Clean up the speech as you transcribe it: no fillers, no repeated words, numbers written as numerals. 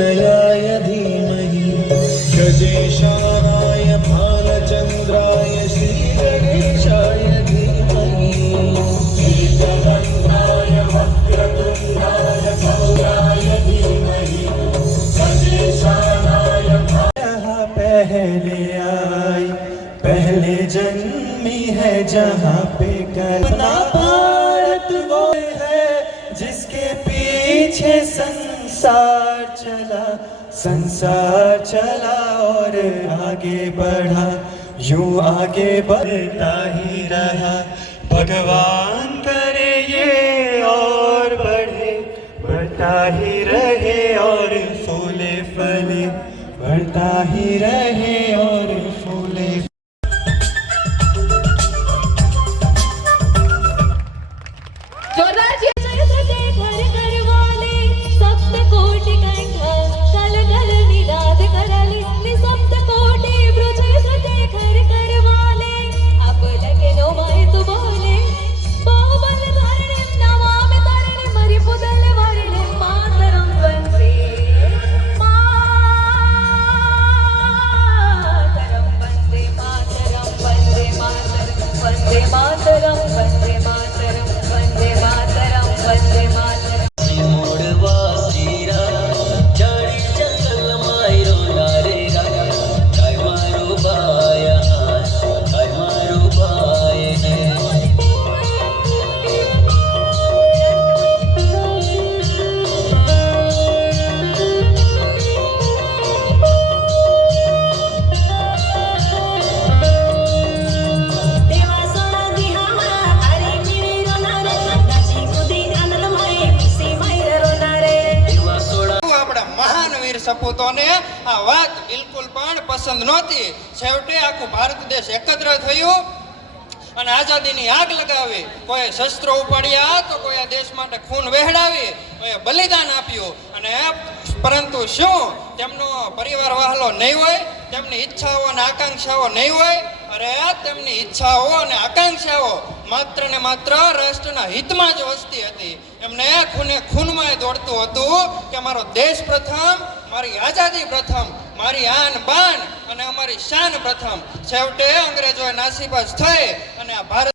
तनयाय धीमहि गजेशानाय भालचन्द्राय श्रीगणेशाय धीमहि श्रीगणेशाय वक्रतुण्डाय गौराय धीमहि गजेशानाय पहले आई पहले जन्मी है जहाँ पे कलना भारत वो है जिसके पीछे संसार चला और आगे बढ़ा यूं आगे बढ़ता ही रहा भगवान करे ये और बढ़े बढ़ता ही रहे और फूले फले बढ़ता ही रहे और फूले जोरदार जी जय जय घर घर वाले सप्त कोटि कंठ कल कल निनाद करले सप्त कोटि ब्रज जय घर घर वाले अब लगे नो माय तो बोले बाहुबल धरणे नमामि तरणे मरि पुदल वरणे मातरं वन्दे मातरं वन्दे मातरं वन्दे मातरं वन्दे मातरं वन्दे मातरं वन्दे मातरं वन्दे मातरं मोड़वा श्रीरा झाड़ी जंगल मायरो नारे रागा काय मारो बाया काय मारो बाय ने देवा सोना दिहामा अरे मेरे रोनारे नाची कूदी आनंदमय खुशी मायर रोनारे देवा सोड़ा આપણા મહાન વીર સપૂતોને આ વાત બિલકુલ પણ પસંદ નહોતી. છેવટે આખું ભારત દેશ એકત્ર થયું અને આઝાદીની આગ લગાવી. કોઈ શસ્ત્રો ઉપાડ્યા તો કોઈ આ દેશ માટે ખૂન વહેડાવી, કોઈ બલિદાન આપ્યું. અને પરંતુ શું તેમનો પરિવાર વહાલો નહીં હોય? તેમની ઈચ્છાઓ અને આકાંક્ષાઓ નહીં હોય? અરે તેમની ઈચ્છાઓ અને આકાંક્ષાઓ માત્ર ને માત્ર રાષ્ટ્રના હિતમાં જ વસતી હતી. એમને ખૂનમાં દોડતું હતું કે મારો દેશ પ્રથમ, મારી આઝાદી પ્રથમ, મારી આન બાન અને અમારી શાન પ્રથમ. છેવટે અંગ્રેજોએ નાસીપાસ થઈ અને આ ભારત